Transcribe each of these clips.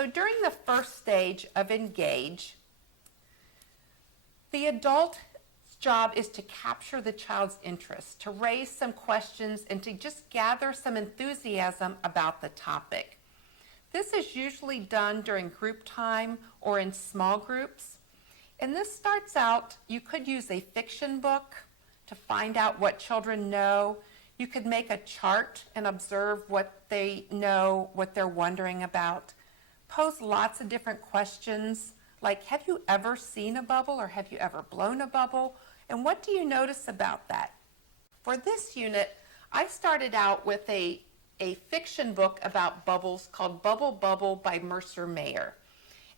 So during the first stage of Engage, the adult's job is to capture the child's interest, to raise some questions, and to just gather some enthusiasm about the topic. This is usually done during group time or in small groups. And this starts out, you could use a fiction book to find out what children know. You could make a chart and observe what they know, what they're wondering about. Pose lots of different questions, like have you ever seen a bubble or have you ever blown a bubble? And what do you notice about that? For this unit, I started out with a fiction book about bubbles called Bubble Bubble by Mercer Mayer.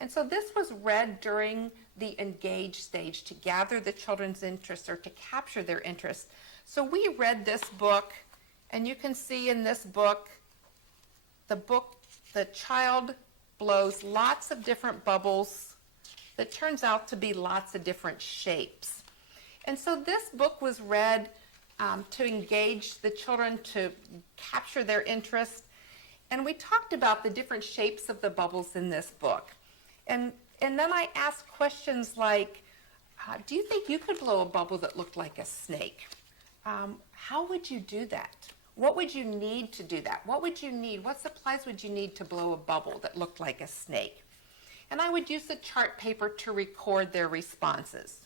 And so this was read during the Engage stage to gather the children's interest or to capture their interest. So we read this book, and you can see in this book, the child blows lots of different bubbles that turns out to be lots of different shapes. And so this book was read to engage the children, to capture their interest. And we talked about the different shapes of the bubbles in this book. And then I asked questions like, do you think you could blow a bubble that looked like a snake? How would you do that? What would you need to do that? What would you need? What supplies would you need to blow a bubble that looked like a snake? And I would use the chart paper to record their responses.